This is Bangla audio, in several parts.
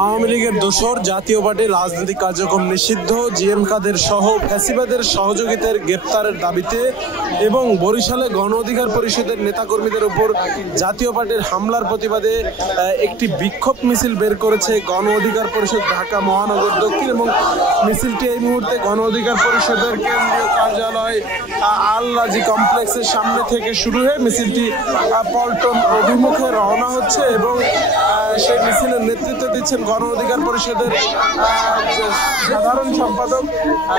আওয়ামী লীগের দোসর, জাতীয় পার্টির রাজনৈতিক কার্যক্রম নিষিদ্ধ, জিএম কাদের সহ ফ্যাসিবাদের সহযোগিতার গ্রেপ্তারের দাবিতে এবং বরিশালে গণ অধিকার পরিষদের নেতাকর্মীদের উপর জাতীয় পার্টির হামলার প্রতিবাদে একটি বিক্ষোভ মিছিল বের করেছে গণ অধিকার পরিষদ ঢাকা মহানগর দক্ষিণ। এবং মিছিলটি এই মুহূর্তে গণ অধিকার পরিষদের কেন্দ্রীয় কার্যালয় আল রাজি কমপ্লেক্সের সামনে থেকে শুরু হয়ে মিছিলটি পল্টন অভিমুখে রওনা হচ্ছে এবং সেই মিছিলের নেতৃত্ব দিচ্ছেন গণ অধিকার পরিষদের সাধারণ সম্পাদক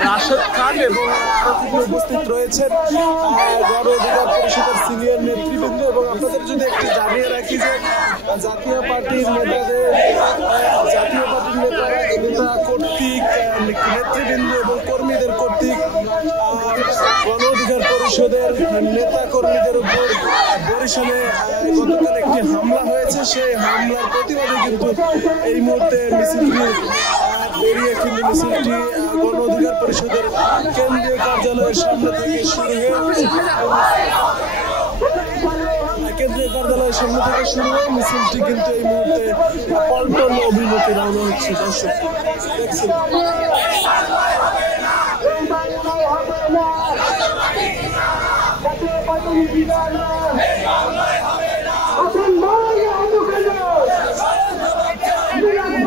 রাশেদ খান এবং আরো কিছু উপস্থিত রয়েছেন গণ অধিকার পরিষদের সিনিয়র নেতৃবৃন্দ। এবং আপনাদের যদি একটু জানিয়ে রাখি যে জাতীয় পার্টির নেতা কর্তৃক নেতৃবৃন্দ এবং কর্মীদের কর্তৃক গণ অধিকার পরিষদের নেতা কর্মীদের উপর বরিশালে গতকাল একটি হামলা হয়েছে। সেই হামলার প্রতিবাদে কিন্তু এই মুহূর্তে মিছিলটি গণ অধিকার পরিষদের কেন্দ্রীয় কার্যালয়ের সামনে থেকে শুরু হয়ে মিছিলটি কিন্তু এই মুহূর্তে পল্টন অভিমুখে রওনা হচ্ছে। দর্শক দেখছেন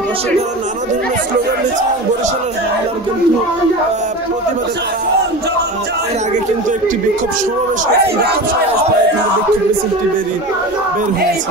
দর্শকরা নানা ধরনের স্লোগান দিচ্ছেন বরিশালের হামলার কিন্তু প্রতিবাদে। এর আগে কিন্তু একটি বিক্ষোভ সমাবেশ হয়েছে, বিক্ষোভ মিছিলটি বের হয়েছে।